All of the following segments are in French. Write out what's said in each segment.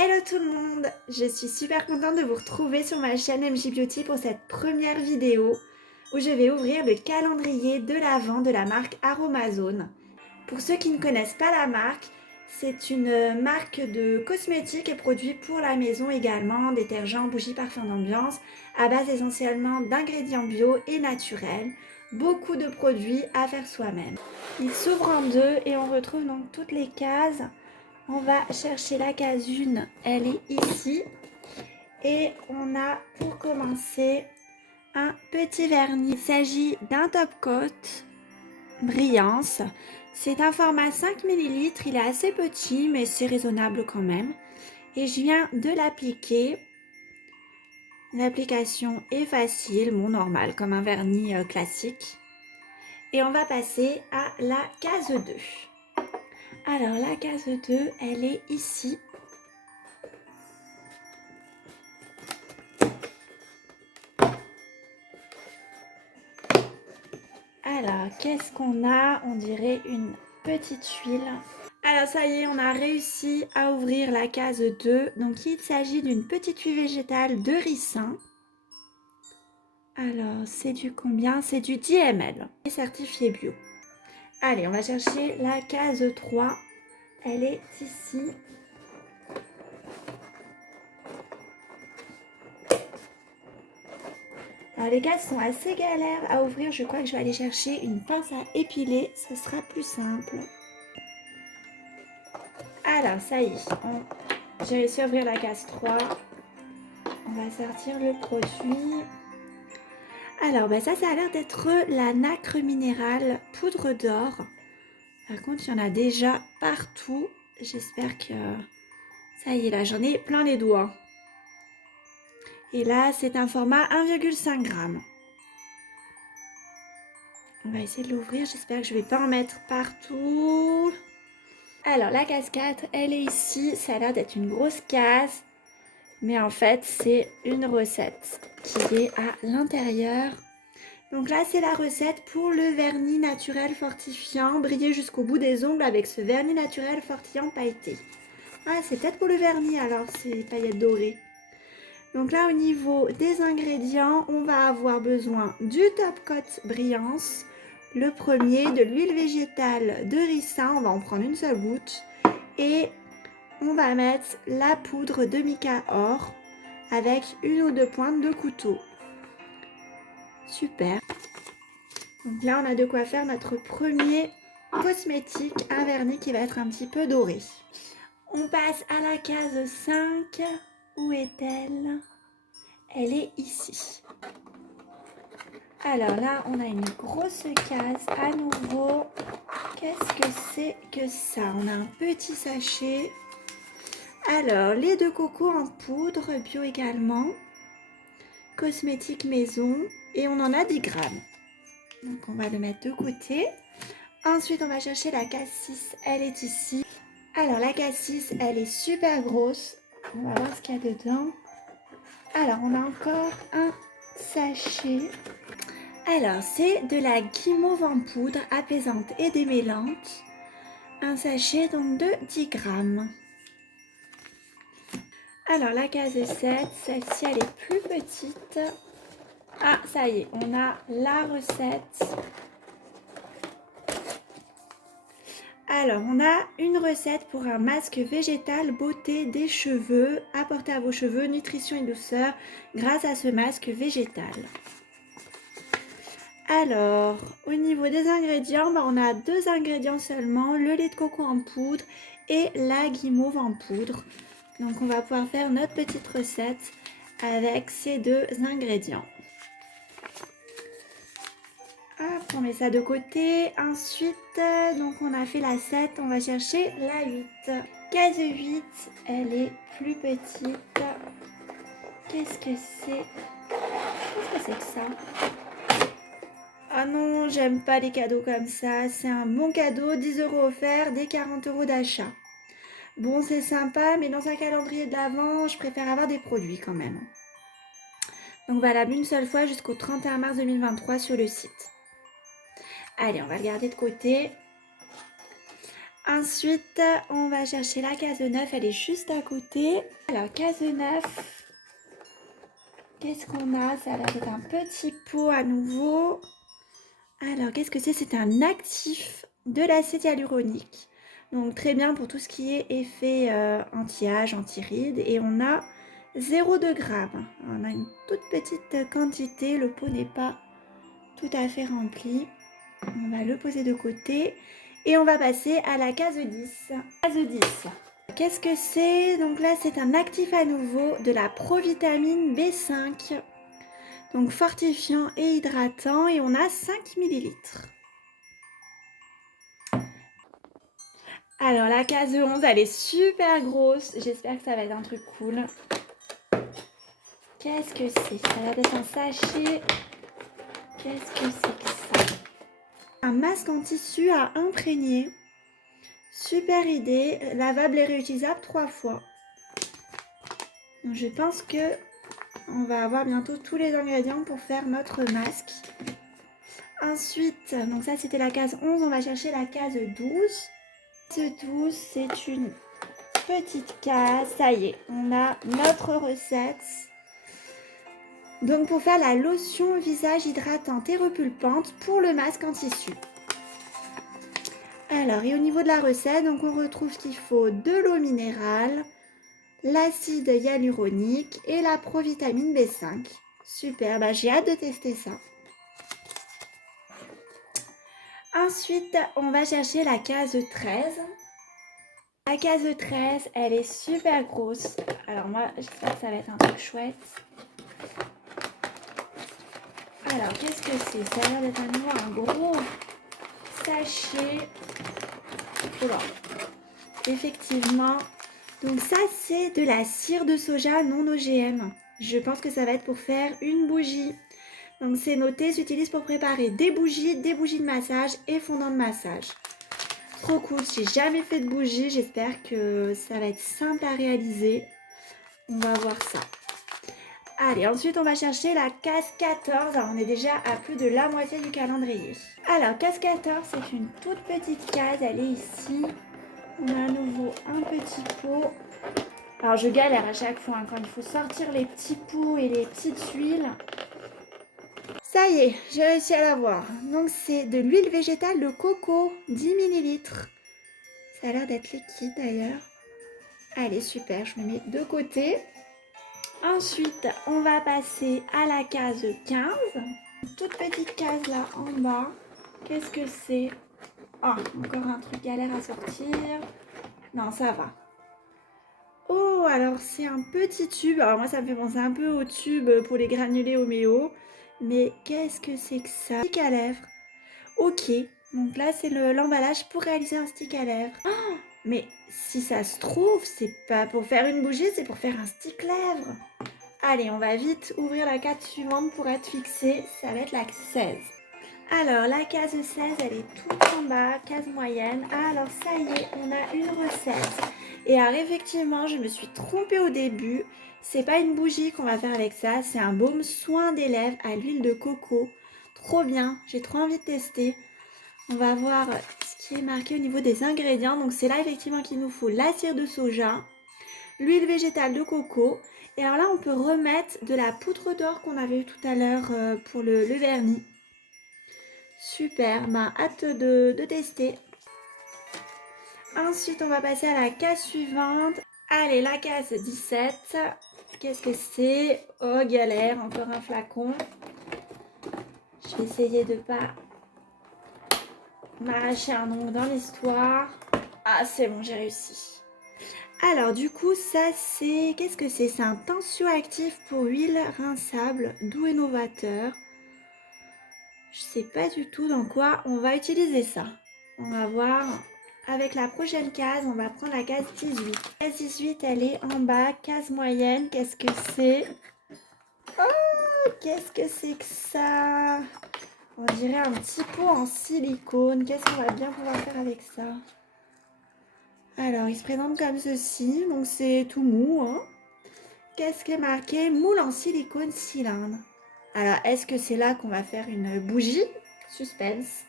Hello tout le monde, je suis super contente de vous retrouver sur ma chaîne MJ Beauty pour cette première vidéo où je vais ouvrir le calendrier de l'Avent de la marque Aromazone. Pour ceux qui ne connaissent pas la marque, c'est une marque de cosmétiques et produits pour la maison également, détergents, bougies, parfums d'ambiance, à base essentiellement d'ingrédients bio et naturels. Beaucoup de produits à faire soi-même. Il s'ouvre en deux et on retrouve donc toutes les cases. On va chercher la case 1, elle est ici. Et on a pour commencer un petit vernis. Il s'agit d'un top coat Brillance. C'est un format 5 ml, il est assez petit mais c'est raisonnable quand même. Et je viens de l'appliquer. L'application est facile, bon normal, comme un vernis classique. Et on va passer à la case 2. Alors la case 2, elle est ici. Alors, qu'est-ce qu'on a? On dirait une petite huile. Alors ça y est, on a réussi à ouvrir la case 2. Donc il s'agit d'une petite huile végétale de ricin. Alors, c'est du combien? C'est du 10 ml. Et certifié bio. Allez, on va chercher la case 3. Elle est ici. Alors les cases sont assez galères à ouvrir. Je crois que je vais aller chercher une pince à épiler. Ce sera plus simple. Alors, ça y est. J'ai réussi à ouvrir la case 3. On va sortir le produit. Alors, ça a l'air d'être la nacre minérale poudre d'or. Par contre, il y en a déjà partout. J'espère que ça y est, là, j'en ai plein les doigts. Et là, c'est un format 1,5 g. On va essayer de l'ouvrir. J'espère que je ne vais pas en mettre partout. Alors, la case 4, elle est ici. Ça a l'air d'être une grosse case. Mais en fait, c'est une recette qui est à l'intérieur. Donc là, c'est la recette pour le vernis naturel fortifiant, briller jusqu'au bout des ongles avec ce vernis naturel fortifiant pailleté. Ah, c'est peut-être pour le vernis alors, ces paillettes dorées. Donc là, au niveau des ingrédients, on va avoir besoin du top coat Brillance, le premier, de l'huile végétale de ricin, on va en prendre une seule goutte, et on va mettre la poudre de mica or avec une ou deux pointes de couteau. Super. Donc là, on a de quoi faire notre premier cosmétique, un vernis qui va être un petit peu doré. On passe à la case 5. Où est-elle? Elle est ici. Alors là, on a une grosse case à nouveau. Qu'est-ce que c'est que ça? On a un petit sachet. Alors, lait de coco en poudre, bio également. Cosmétique maison. Et on en a 10 grammes. Donc, on va le mettre de côté. Ensuite, on va chercher la case 6. Elle est ici. Alors, la case 6, elle est super grosse. On va voir ce qu'il y a dedans. Alors, on a encore un sachet. Alors, c'est de la guimauve en poudre apaisante et démêlante. Un sachet donc de 10 grammes. Alors, la case 7, celle-ci, elle est plus petite. Ah, ça y est, on a la recette. Alors, on a une recette pour un masque végétal beauté des cheveux. Apportez à vos cheveux nutrition et douceur grâce à ce masque végétal. Alors, au niveau des ingrédients, on a 2 ingrédients seulement, le lait de coco en poudre et la guimauve en poudre. Donc, on va pouvoir faire notre petite recette avec ces 2 ingrédients. Hop, on met ça de côté. Ensuite, donc on a fait la 7, on va chercher la 8. Case 8, elle est plus petite. Qu'est-ce que c'est? Qu'est-ce que c'est que ça? Ah non, j'aime pas les cadeaux comme ça. C'est un bon cadeau, 10 € offerts, des 40 € d'achat. Bon, c'est sympa, mais dans un calendrier de l'Avent, je préfère avoir des produits quand même. Donc valable une seule fois jusqu'au 31 mars 2023 sur le site. Allez, on va le garder de côté. Ensuite, on va chercher la case 9, elle est juste à côté. Alors, case 9, qu'est-ce qu'on a? Ça a l'air d'être un petit pot à nouveau. Alors, qu'est-ce que c'est? C'est un actif de l'acide hyaluronique. Donc, très bien pour tout ce qui est effet anti-âge, anti-rides. Et on a 0,2 g. On a une toute petite quantité. Le pot n'est pas tout à fait rempli. On va le poser de côté. Et on va passer à la case 10. Case 10. Qu'est-ce que c'est? Donc là, c'est un actif à nouveau de la provitamine B5. Donc fortifiant et hydratant. Et on a 5 ml. Alors la case 11, elle est super grosse. J'espère que ça va être un truc cool. Qu'est-ce que c'est? Ça va être un sachet. Qu'est-ce que c'est que ça? Un masque en tissu à imprégner. Super idée. Lavable et réutilisable 3 fois. Donc je pense que on va avoir bientôt tous les ingrédients pour faire notre masque. Ensuite, donc ça c'était la case 11. On va chercher la case 12. Case 12, c'est une petite case. Ça y est, on a notre recette. Donc pour faire la lotion visage hydratante et repulpante pour le masque en tissu. Alors, et au niveau de la recette, donc on retrouve qu'il faut de l'eau minérale, l'acide hyaluronique et la provitamine B5. Super, bah j'ai hâte de tester ça. Ensuite, on va chercher la case 13. La case 13, elle est super grosse. Alors moi, j'espère que ça va être un truc chouette. Alors, qu'est-ce que c'est? Ça a l'air d'être à nouveau un gros sachet. Voilà. Effectivement. Donc ça, c'est de la cire de soja non OGM. Je pense que ça va être pour faire une bougie. Donc c'est noté, s'utilise pour préparer des bougies de massage et fondant de massage. Trop cool, j'ai jamais fait de bougie. J'espère que ça va être simple à réaliser. On va voir ça. Allez, ensuite on va chercher la case 14. Alors on est déjà à plus de la moitié du calendrier. Alors, case 14, c'est une toute petite case. Elle est ici. On a à nouveau un petit pot. Alors je galère à chaque fois quand il faut sortir les petits pots et les petites huiles. Ça y est, j'ai réussi à l'avoir. Donc c'est de l'huile végétale de coco, 10 ml. Ça a l'air d'être liquide d'ailleurs. Allez, super, je me mets de côté. Ensuite, on va passer à la case 15. Une toute petite case là en bas. Qu'est-ce que c'est? Ah, encore un truc galère à sortir. Non, ça va. Oh, alors c'est un petit tube. Alors moi, ça me fait penser un peu au tube pour les granulés Oméo. Mais qu'est-ce que c'est que ça? Stick à lèvres. Ok, donc là, c'est l'emballage pour réaliser un stick à lèvres. Oh, mais si ça se trouve, c'est pas pour faire une bougie, c'est pour faire un stick lèvres. Allez, on va vite ouvrir la case suivante pour être fixé. Ça va être la 16. Alors, la case 16, elle est toute en bas, case moyenne. Ah, alors ça y est, on a une recette. Et alors, effectivement, je me suis trompée au début. C'est pas une bougie qu'on va faire avec ça, c'est un baume soin des lèvres à l'huile de coco. Trop bien, j'ai trop envie de tester. On va voir ce qui est marqué au niveau des ingrédients. Donc, c'est là effectivement qu'il nous faut la cire de soja, l'huile végétale de coco. Et alors là, on peut remettre de la poudre d'or qu'on avait eu tout à l'heure pour le vernis. Super, ben hâte de tester. Ensuite, on va passer à la case suivante. Allez, la case 17. Qu'est-ce que c'est? Oh, galère, encore un flacon. Je vais essayer de pas m'arracher un ongle dans l'histoire. Ah, c'est bon, j'ai réussi. Alors, du coup, ça, c'est... Qu'est-ce que c'est? C'est un tensioactif pour huile rinçable, doux et novateur. Je sais pas du tout dans quoi on va utiliser ça. On va voir. Avec la prochaine case, on va prendre la case 18. Case 18, elle est en bas. Case moyenne, qu'est-ce que c'est? Oh, qu'est-ce que c'est que ça? On dirait un petit pot en silicone. Qu'est-ce qu'on va bien pouvoir faire avec ça? Alors, il se présente comme ceci. Donc, c'est tout mou, hein? Qu'est-ce qui est marqué? Moule en silicone cylindre. Alors, est-ce que c'est là qu'on va faire une bougie? Suspense.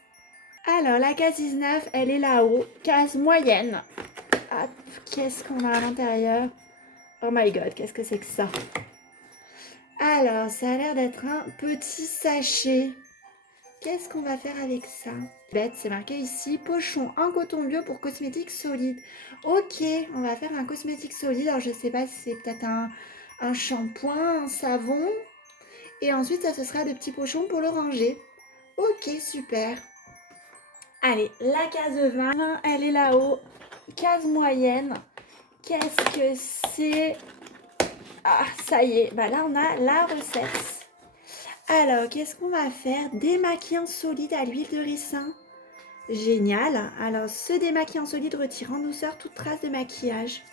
Alors, la case 19, elle est là-haut. Case moyenne. Hop, qu'est-ce qu'on a à l'intérieur? Oh my god, qu'est-ce que c'est que ça? Alors, ça a l'air d'être un petit sachet. Qu'est-ce qu'on va faire avec ça? Bête, c'est marqué ici, pochon en coton bio pour cosmétiques solides. Ok, on va faire un cosmétique solide. Alors, je sais pas si c'est peut-être un shampoing, un savon. Et ensuite, ça, ce sera des petits pochons pour le ranger. Ok, super. Allez, la case 20, elle est là-haut. Case moyenne. Qu'est-ce que c'est? Ah, ça y est. Bah là, on a la recette. Alors, qu'est-ce qu'on va faire? Démaquillant solide à l'huile de ricin. Génial. Alors, ce démaquillant solide retire en douceur toute trace de maquillage.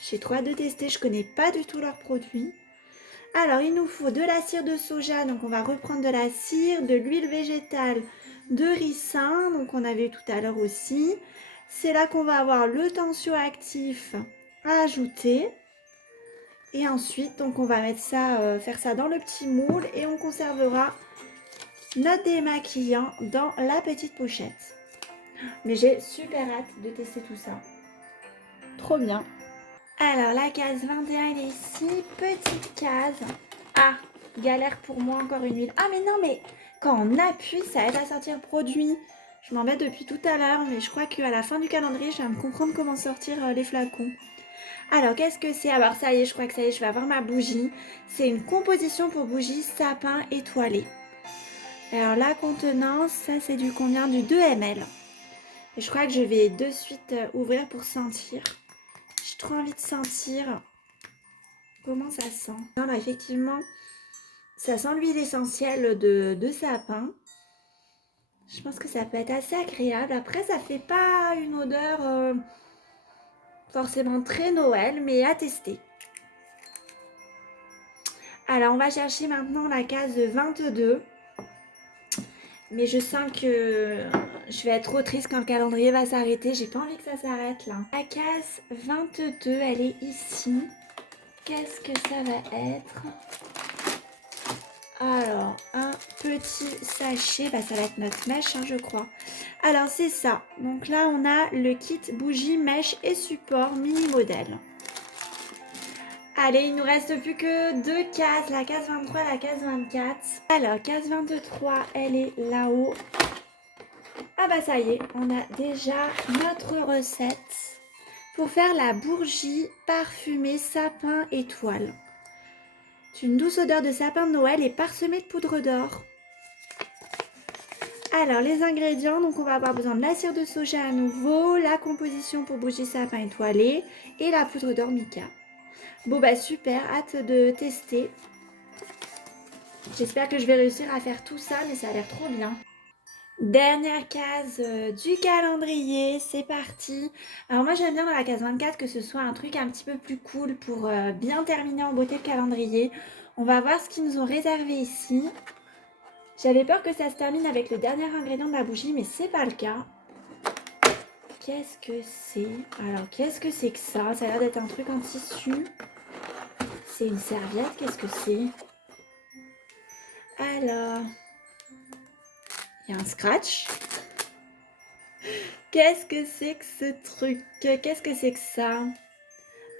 J'ai trop hâte de tester. Je connais pas du tout leurs produits. Alors, il nous faut de la cire de soja. Donc, on va reprendre de la cire, de l'huile végétale, de ricin. Donc, on avait tout à l'heure aussi. C'est là qu'on va avoir le tensioactif à ajouter. Et ensuite, donc, on va mettre ça, faire ça dans le petit moule et on conservera notre démaquillant dans la petite pochette. Mais j'ai super hâte de tester tout ça. Trop bien. Alors, la case 21, elle est ici. Petite case. Ah, galère pour moi, encore une huile. Ah, mais non, mais quand on appuie, ça aide à sortir le produit. Je m'embête depuis tout à l'heure, mais je crois qu'à la fin du calendrier, je vais me comprendre comment sortir les flacons. Alors, qu'est-ce que c'est? Alors, ça y est, je crois que ça y est, je vais avoir ma bougie. C'est une composition pour bougie sapin étoilé. Alors, la contenance, ça, c'est du combien? Du 2 ml. Et je crois que je vais de suite ouvrir pour sentir. J'ai trop envie de sentir comment ça sent. Non, là, effectivement, ça sent l'huile essentielle de sapin. Je pense que ça peut être assez agréable. Après, ça fait pas une odeur forcément très Noël, mais à tester. Alors, on va chercher maintenant la case 22. Mais je sens que je vais être trop triste quand le calendrier va s'arrêter. J'ai pas envie que ça s'arrête là. La case 22, elle est ici. Qu'est-ce que ça va être? Alors, un petit sachet. Bah, ça va être notre mèche, hein, je crois. Alors, c'est ça. Donc là, on a le kit bougie, mèche et support mini modèle. Allez, il nous reste plus que 2 cases. La case 23 et la case 24. Alors, case 23, elle est là-haut. Ah bah ça y est, on a déjà notre recette pour faire la bourgie parfumée sapin étoile. C'est une douce odeur de sapin de Noël et parsemée de poudre d'or. Alors les ingrédients, donc on va avoir besoin de la cire de soja à nouveau, la composition pour bougie sapin étoilé et la poudre d'or mica. Bon bah super, hâte de tester. J'espère que je vais réussir à faire tout ça, mais ça a l'air trop bien. Dernière case du calendrier, c'est parti. Alors moi j'aime bien dans la case 24 que ce soit un truc un petit peu plus cool pour bien terminer en beauté le calendrier. On va voir ce qu'ils nous ont réservé ici. J'avais peur que ça se termine avec le dernier ingrédient de la bougie, mais c'est pas le cas. Qu'est-ce que c'est? Alors qu'est-ce que c'est que ça? Ça a l'air d'être un truc en tissu. C'est une serviette, qu'est-ce que c'est? Alors, il y a un scratch. Qu'est-ce que c'est que ce truc? Qu'est-ce que c'est que ça?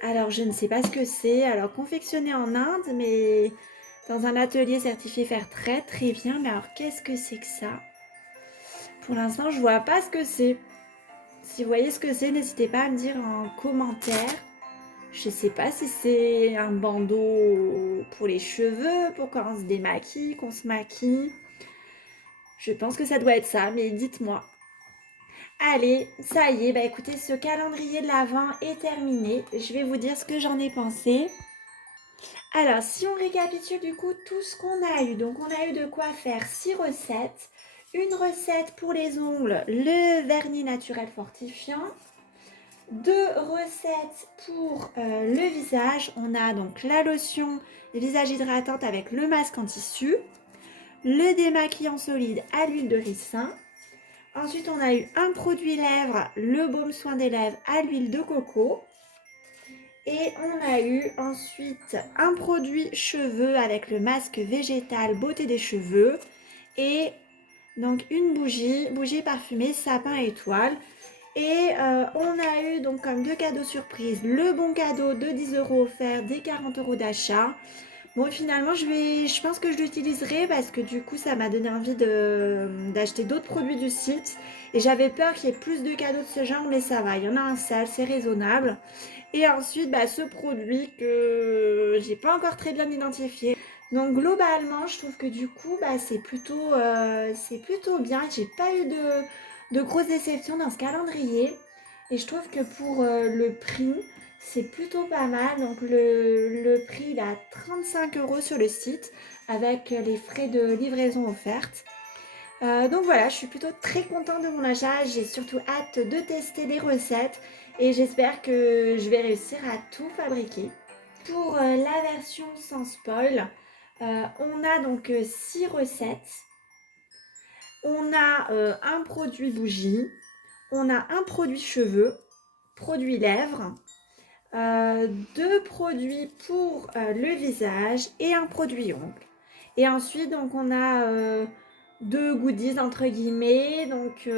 Alors, je ne sais pas ce que c'est. Alors, confectionné en Inde, mais dans un atelier certifié faire très très bien. Mais alors, qu'est-ce que c'est que ça? Pour l'instant, je vois pas ce que c'est. Si vous voyez ce que c'est, n'hésitez pas à me dire en commentaire. Je sais pas si c'est un bandeau pour les cheveux, pour quand on se démaquille, qu'on se maquille. Je pense que ça doit être ça, mais dites-moi. Allez, ça y est, bah écoutez, ce calendrier de l'Avent est terminé. Je vais vous dire ce que j'en ai pensé. Alors, si on récapitule du coup tout ce qu'on a eu. Donc, on a eu de quoi faire 6 recettes. Une recette pour les ongles, le vernis naturel fortifiant. 2 recettes pour le visage. On a donc la lotion visage hydratante avec le masque en tissu. Le démaquillant solide à l'huile de ricin. Ensuite, on a eu un produit lèvres, le baume soin des lèvres à l'huile de coco. Et on a eu ensuite un produit cheveux avec le masque végétal beauté des cheveux et Donc une bougie parfumée sapin étoile. Et on a eu donc comme 2 cadeaux surprises, le bon cadeau de 10 € offert, des 40 € d'achat. Bon, finalement, je pense que je l'utiliserai parce que du coup, ça m'a donné envie d'acheter d'autres produits du site. Et j'avais peur qu'il y ait plus de cadeaux de ce genre, mais ça va, il y en a un seul, c'est raisonnable. Et ensuite, bah, ce produit que j'ai pas encore très bien identifié. Donc globalement, je trouve que du coup, bah, c'est plutôt bien. J'ai pas eu de grosses déceptions dans ce calendrier. Et je trouve que pour le prix, c'est plutôt pas mal. Donc le prix, il est à 35 € sur le site avec les frais de livraison offertes. Donc voilà, je suis plutôt très contente de mon achat. J'ai surtout hâte de tester les recettes et j'espère que je vais réussir à tout fabriquer. Pour la version sans spoil, on a donc 6 recettes. On a un produit bougie, on a un produit cheveux, produit lèvres, 2 produits pour le visage et un produit ongles. Et ensuite, donc, on a 2 goodies entre guillemets. Donc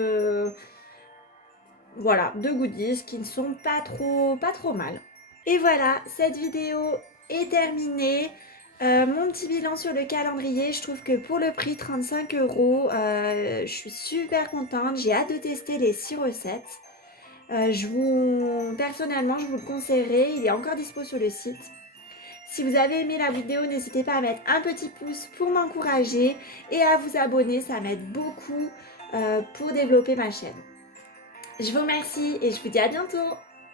voilà, 2 goodies qui ne sont pas trop mal. Et voilà, cette vidéo est terminée. Mon petit bilan sur le calendrier, je trouve que pour le prix 35 €, je suis super contente. J'ai hâte de tester les 6 recettes. Personnellement, je vous le conseillerais. Il est encore dispo sur le site. Si vous avez aimé la vidéo, n'hésitez pas à mettre un petit pouce pour m'encourager et à vous abonner. Ça m'aide beaucoup pour développer ma chaîne. Je vous remercie et je vous dis à bientôt.